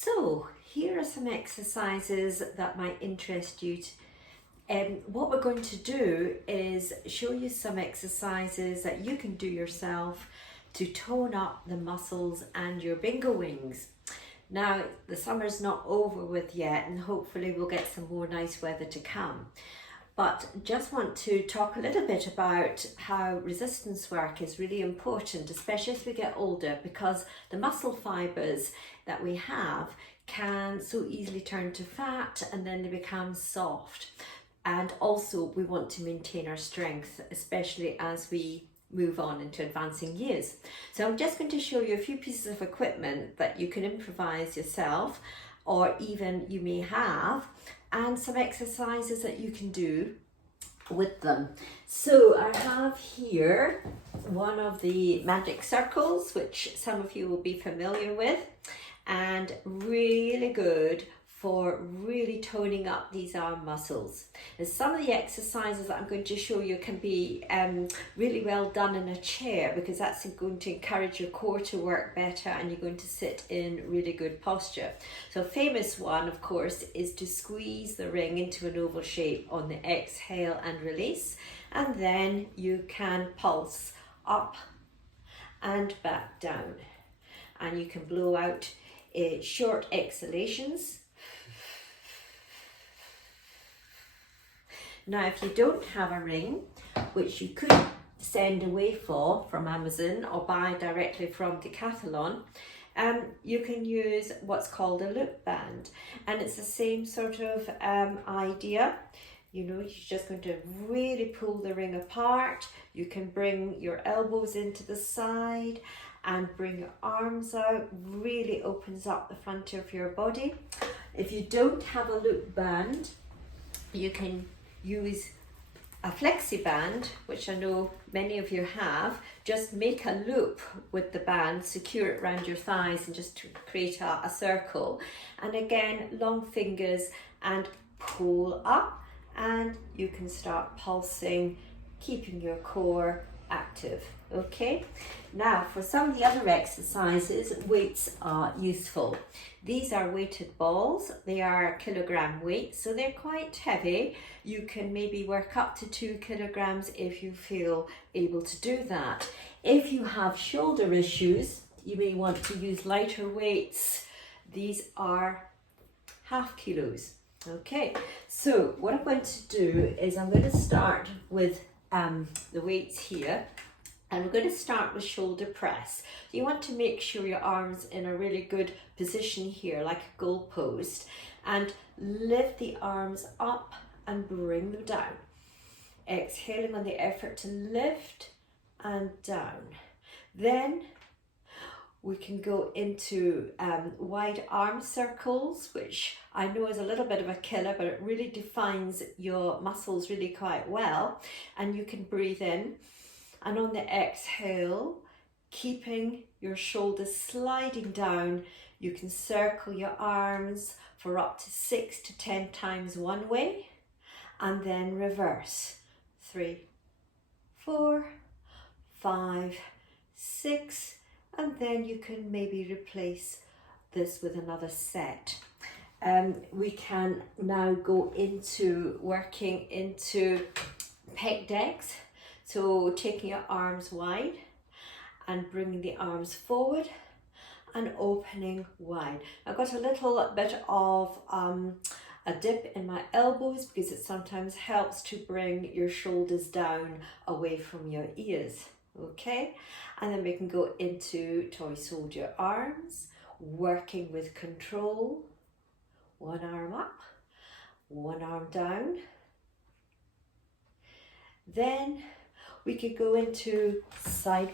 So here are some exercises that might interest you. What we're going to do is show you some exercises that you can do yourself to tone up the muscles and your bingo wings. Now the summer's not over with yet, and hopefully we'll get some more nice weather to come. But just want to talk a little bit about how resistance work is really important, especially as we get older, because the muscle fibres that we have can so easily turn to fat and then they become soft. And also we want to maintain our strength, especially as we move on into advancing years. So I'm just going to show you a few pieces of equipment that you can improvise yourself, or even you may have, and some exercises that you can do with them. So I have here one of the magic circles, which some of you will be familiar with, and really good for really toning up these arm muscles. And some of the exercises that I'm going to show you can be really well done in a chair, because that's going to encourage your core to work better and you're going to sit in really good posture. So a famous one, of course, is to squeeze the ring into an oval shape on the exhale and release, and then you can pulse up and back down, and you can blow out short exhalations. Now, if you don't have a ring, which you could send away from Amazon or buy directly from Decathlon, you can use what's called a loop band, and it's the same sort of idea. You know, you're just going to really pull the ring apart. You can bring your elbows into the side and bring your arms out. Really opens up the front of your body. If you don't have a loop band, you can use a flexi band, which I know many of you have. Just make a loop with the band, secure it around your thighs and just to create a circle. And again, long fingers and pull up, and you can start pulsing, keeping your core active. Okay, now for some of the other exercises, weights are useful. These are weighted balls. They are kilogram weight, so they're quite heavy. You can maybe work up to 2 kilograms if you feel able to do that. If you have shoulder issues, you may want to use lighter weights. These are half kilos. Okay, so what I'm going to do is I'm going to start with the weights here. And we're going to start with shoulder press. You want to make sure your arms in a really good position here, like a goal post, and lift the arms up and bring them down. Exhaling on the effort to lift and down. Then we can go into wide arm circles, which I know is a little bit of a killer, but it really defines your muscles really quite well. And you can breathe in. And on the exhale, keeping your shoulders sliding down, you can circle your arms for up to 6 to 10 times one way, and then reverse. 3, 4, 5, 6, and then you can maybe replace this with another set. We can now go into working into pec decks. So taking your arms wide and bringing the arms forward and opening wide. I've got a little bit of a dip in my elbows because it sometimes helps to bring your shoulders down away from your ears. Okay, and then we can go into toy soldier arms, working with control. One arm up, one arm down. Then we could go into side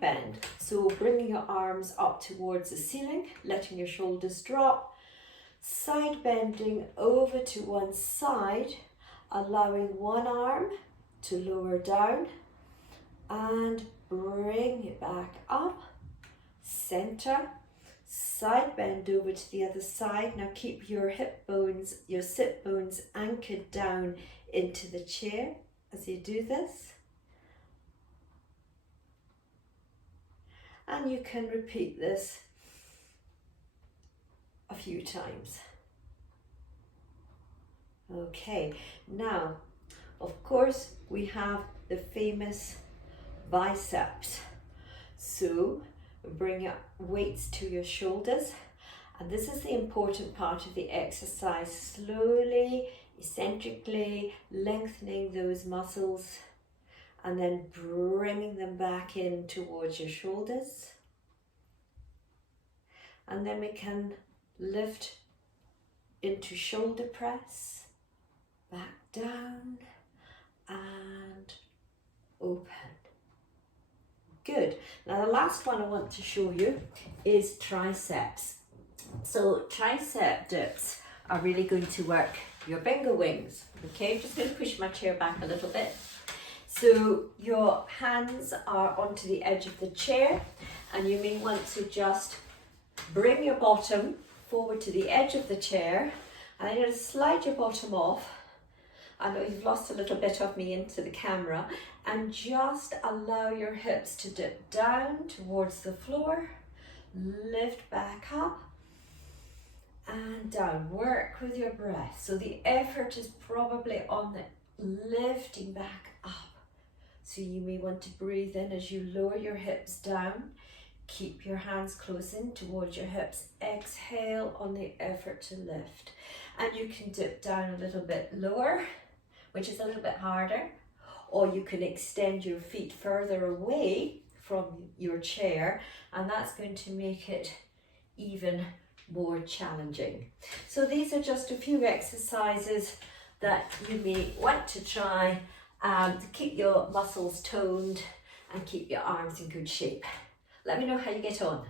bend. So bringing your arms up towards the ceiling, letting your shoulders drop, side bending over to one side, allowing one arm to lower down and bring it back up, center, side bend over to the other side. Now keep your hip bones, your sit bones anchored down into the chair as you do this. And you can repeat this few times. Okay, now, of course, we have the famous biceps. So bring your weights to your shoulders, and this is the important part of the exercise. Slowly, eccentrically lengthening those muscles and then bringing them back in towards your shoulders. And then we can lift into shoulder press, back down and open. Good. Now the last one I want to show you is triceps. So tricep dips are really going to work your bingo wings. Okay, I'm just going to push my chair back a little bit. So your hands are onto the edge of the chair, and you may want to just bring your bottom forward to the edge of the chair, and then you're going to slide your bottom off. I know you've lost a little bit of me into the camera, and just allow your hips to dip down towards the floor, lift back up and down. Work with your breath. So the effort is probably on the lifting back up. So you may want to breathe in as you lower your hips down. Keep your hands close in towards your hips. Exhale on the effort to lift. And you can dip down a little bit lower, which is a little bit harder, or you can extend your feet further away from your chair, and that's going to make it even more challenging. So these are just a few exercises that you may want to try to keep your muscles toned and keep your arms in good shape. Let me know how you get on.